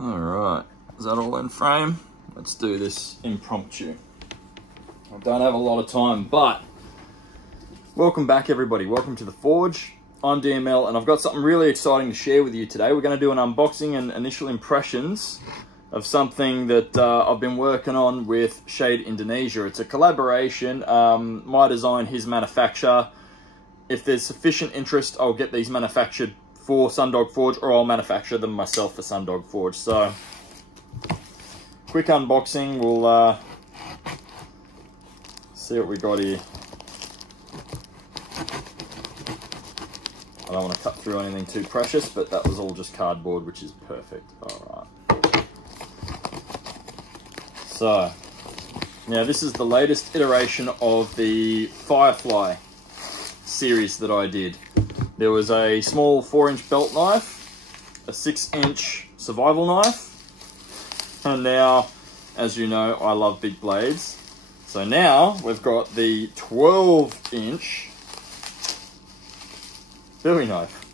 Alright, is that all in frame? Let's do this impromptu. I don't have a lot of time, but welcome back everybody. Welcome to the Forge. I'm DML and I've got something really exciting to share with you today. We're going to do an unboxing and initial impressions of something that I've been working on with Shade Indonesia. It's a collaboration, my design, his manufacture. If there's sufficient interest, I'll get these manufactured for SunDog Forge, or I'll manufacture them myself for SunDog Forge. So, quick unboxing. We'll see what we got here. I don't want to cut through anything too precious, but that was all just cardboard, which is perfect. All right. So, now this is the latest iteration of the Firefly series that I did. There was a small 4-inch belt knife, a 6-inch survival knife, and now, as you know, I love big blades. So now we've got the 12-inch Bowie knife,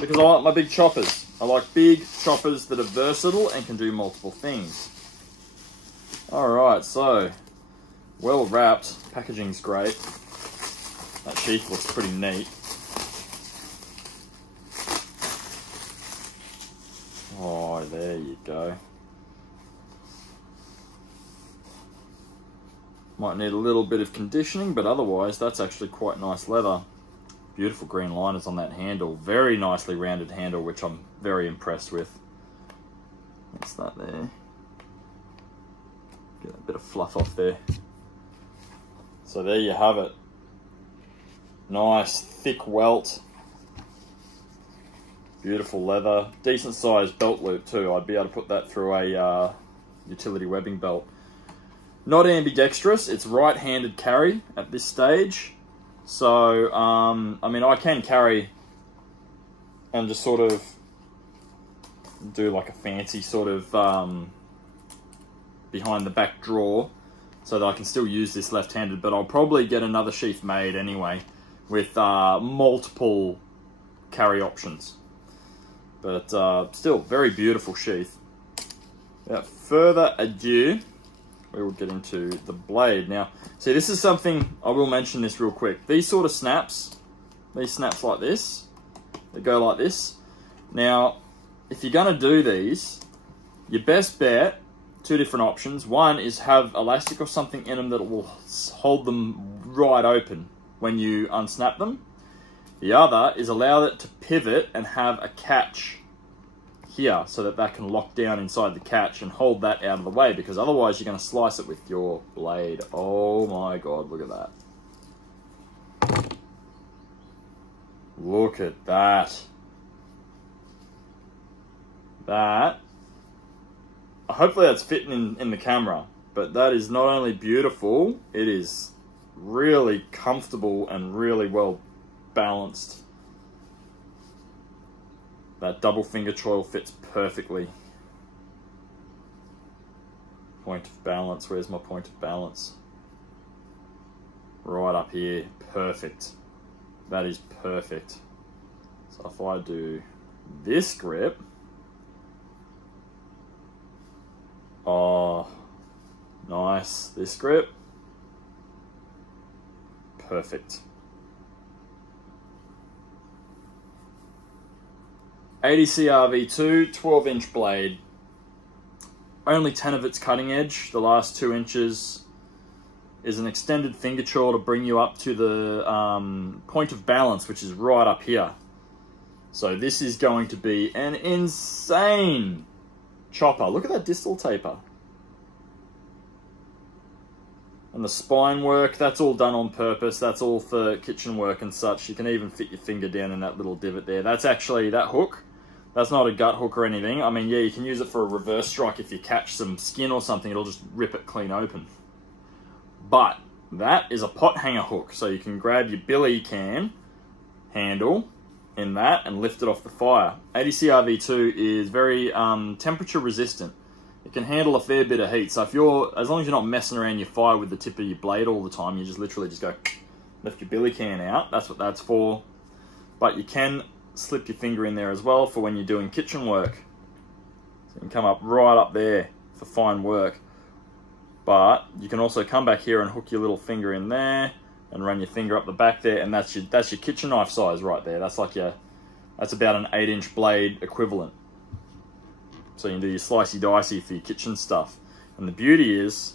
because I like my big choppers. I like big choppers that are versatile and can do multiple things. Alright, so, well wrapped, packaging's great. That sheath looks pretty neat. Oh, there you go. Might need a little bit of conditioning, but otherwise that's actually quite nice leather. Beautiful green liners on that handle. Very nicely rounded handle, which I'm very impressed with. What's that there? Get a bit of fluff off there. So there you have it. Nice thick welt. Beautiful leather. Decent sized belt loop too. I'd be able to put that through a utility webbing belt. Not ambidextrous. It's right-handed carry at this stage. So, I mean, I can carry and just sort of do like a fancy sort of behind the back drawer so that I can still use this left-handed, but I'll probably get another sheath made anyway with multiple carry options. But still, very beautiful sheath. Without further ado, we will get into the blade. Now, see, this is something, I will mention this real quick. These sort of snaps, these snaps like this, they go like this. Now, if you're going to do these, your best bet, two different options. One is have elastic or something in them that will hold them right open when you unsnap them. The other is allow it to pivot and have a catch here so that that can lock down inside the catch and hold that out of the way, because otherwise you're going to slice it with your blade. Oh my god, look at that. Look at that. That, hopefully that's fitting in the camera, but that is not only beautiful, it is really comfortable and really well balanced. That double finger choil fits perfectly. Point of balance, where's my point of balance? Right up here, perfect. That is perfect. So if I do this grip, oh, nice, this grip, perfect. 80 CRV2, 12-inch blade. Only 10 of its cutting edge. The last 2 inches is an extended finger choil to bring you up to the point of balance, which is right up here. So this is going to be an insane chopper. Look at that distal taper. And the spine work, that's all done on purpose. That's all for kitchen work and such. You can even fit your finger down in that little divot there. That's actually, that hook, that's not a gut hook or anything. I mean, yeah, you can use it for a reverse strike if you catch some skin or something. It'll just rip it clean open. But that is a pot hanger hook. So you can grab your billy can handle in that and lift it off the fire. 80 CRV2 is very temperature resistant. It can handle a fair bit of heat. So if you're, as long as you're not messing around your fire with the tip of your blade all the time, you just literally just go, lift your billy can out. That's what that's for. But you can slip your finger in there as well for when you're doing kitchen work. So you can come up right up there for fine work. But you can also come back here and hook your little finger in there and run your finger up the back there, and that's your kitchen knife size right there. That's like that's about an 8-inch blade equivalent. So you can do your slicey dicey for your kitchen stuff. And the beauty is,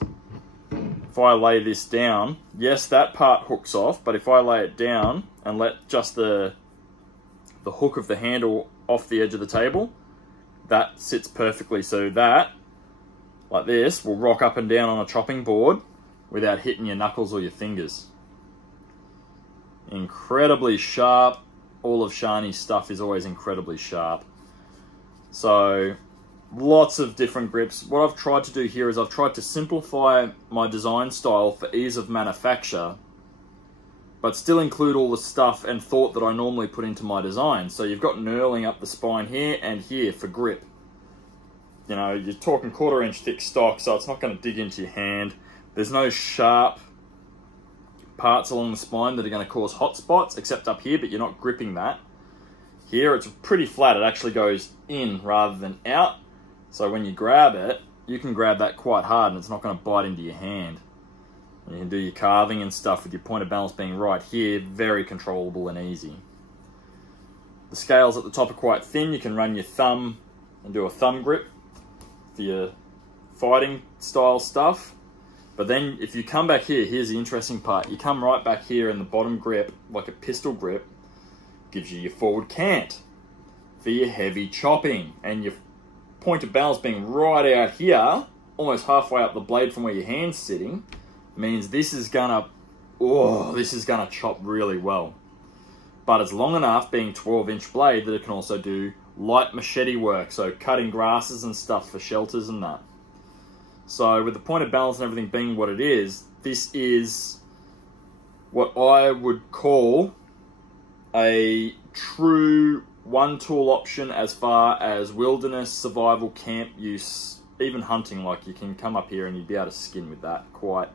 if I lay this down, yes, that part hooks off, but if I lay it down and let just the hook of the handle off the edge of the table, that sits perfectly. So that, like this, will rock up and down on a chopping board without hitting your knuckles or your fingers. Incredibly sharp. All of Shani's stuff is always incredibly sharp. So, lots of different grips. What I've tried to do here is I've tried to simplify my design style for ease of manufacture, but still include all the stuff and thought that I normally put into my design. So you've got knurling up the spine here and here for grip. You know, you're talking 1/4 inch thick stock, so it's not going to dig into your hand. There's no sharp parts along the spine that are going to cause hot spots, except up here, but you're not gripping that. Here it's pretty flat. It actually goes in rather than out. So when you grab it, you can grab that quite hard and it's not going to bite into your hand. And you can do your carving and stuff with your point of balance being right here, very controllable and easy. The scales at the top are quite thin. You can run your thumb and do a thumb grip for your fighting style stuff. But then if you come back here, here's the interesting part. You come right back here in the bottom grip, like a pistol grip, gives you your forward cant for your heavy chopping. And your point of balance being right out here, almost halfway up the blade from where your hand's sitting, means this is gonna chop really well. But it's long enough, being 12-inch blade, that it can also do light machete work, so cutting grasses and stuff for shelters and that. So with the point of balance and everything being what it is, this is what I would call a true one-tool option as far as wilderness, survival, camp use, even hunting. Like you can come up here and you'd be able to skin with that quite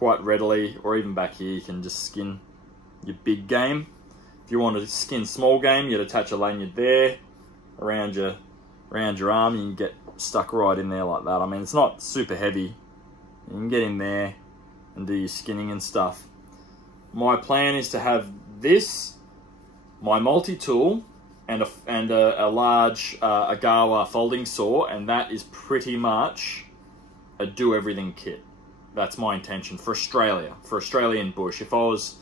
readily, or even back here you can just skin your big game. If you want to skin small game, you'd attach a lanyard there around your arm, and you can get stuck right in there like that. I mean, it's not super heavy. You can get in there and do your skinning and stuff. My plan is to have this, my multi-tool, and a large Agawa folding saw, and that is pretty much a do-everything kit. That's my intention for Australia, for Australian bush. If I was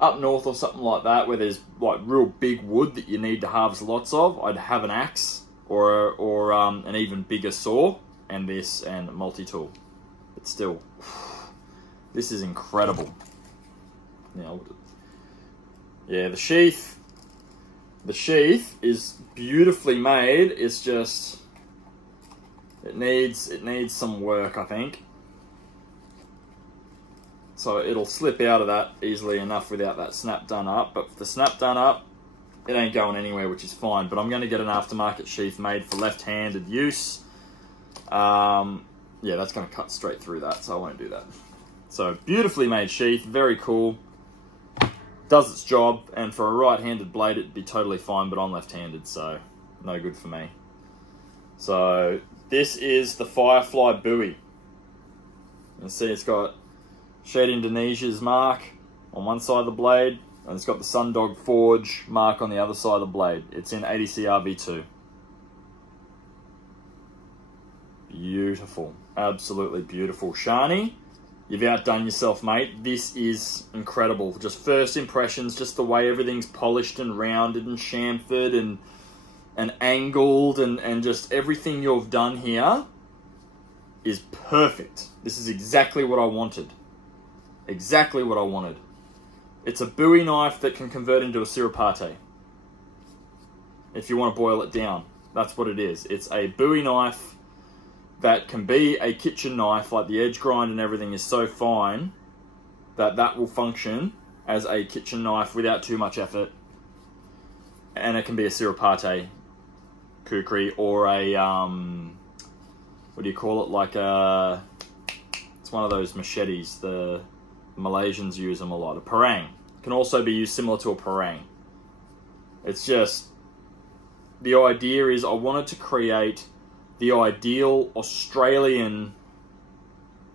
up north or something like that, where there's like real big wood that you need to harvest lots of, I'd have an axe or an even bigger saw, and this, and a multi-tool. But still, this is incredible. Now, yeah, the sheath is beautifully made. It's just, it needs some work, I think. So it'll slip out of that easily enough without that snap done up. But with the snap done up, it ain't going anywhere, which is fine. But I'm going to get an aftermarket sheath made for left-handed use. Yeah, that's going to cut straight through that, so I won't do that. So beautifully made sheath, very cool. Does its job, and for a right-handed blade, it'd be totally fine, but I'm left-handed, so no good for me. So this is the Firefly Bowie. You can see it's got Shed Indonesia's mark on one side of the blade, and it's got the SunDog Forge mark on the other side of the blade. It's in 80CR V2. Beautiful. Absolutely beautiful. Shani, you've outdone yourself, mate. This is incredible. Just first impressions, just the way everything's polished and rounded and chamfered and angled, and just everything you've done here is perfect. This is exactly what I wanted. Exactly what I wanted. It's a Bowie knife that can convert into a Sirupate. If you want to boil it down, that's what it is. It's a Bowie knife that can be a kitchen knife. Like the edge grind and everything is so fine that that will function as a kitchen knife without too much effort. And it can be a Sirupate Khukuri or a, what do you call it? Like a, it's one of those machetes. The Malaysians use them a lot. A parang can also be used similar to a parang. It's just, the idea is I wanted to create the ideal Australian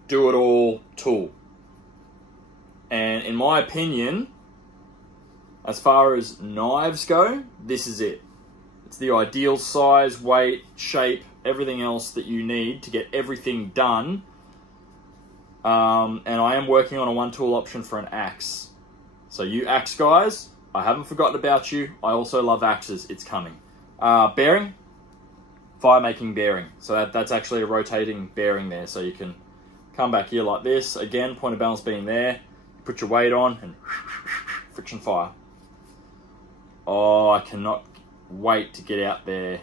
do-it-all tool. And in my opinion, as far as knives go, this is it. It's the ideal size, weight, shape, everything else that you need to get everything done. And I am working on a one-tool option for an axe. So you axe guys, I haven't forgotten about you. I also love axes. It's coming. Bearing, fire-making bearing. So that's actually a rotating bearing there. So you can come back here like this. Again, point of balance being there. Put your weight on and friction fire. Oh, I cannot wait to get out there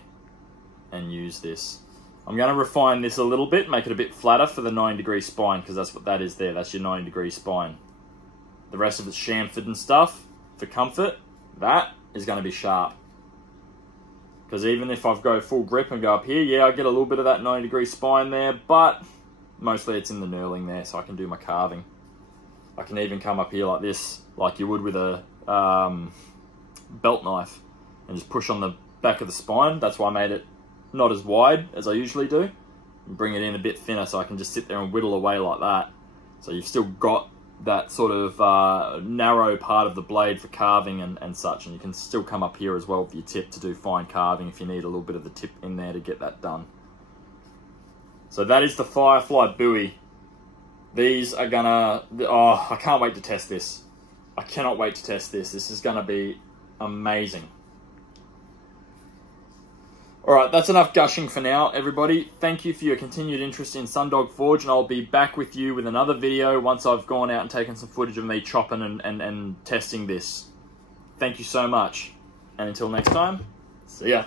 and use this. I'm going to refine this a little bit, make it a bit flatter for the 90-degree spine, because that's what that is there. That's your 90-degree spine. The rest of it's chamfered and stuff for comfort. That is going to be sharp. Because even if I go full grip and go up here, yeah, I get a little bit of that 90-degree spine there, but mostly it's in the knurling there, so I can do my carving. I can even come up here like this, like you would with a belt knife, and just push on the back of the spine. That's why I made it not as wide as I usually do. And bring it in a bit thinner so I can just sit there and whittle away like that. So you've still got that sort of narrow part of the blade for carving and such. And you can still come up here as well with your tip to do fine carving if you need a little bit of the tip in there to get that done. So that is the Firefly Bowie. These are gonna... Oh, I can't wait to test this. I cannot wait to test this. This is gonna be amazing. Alright, that's enough gushing for now, everybody. Thank you for your continued interest in SunDog Forge, and I'll be back with you with another video once I've gone out and taken some footage of me chopping and testing this. Thank you so much. And until next time, see ya.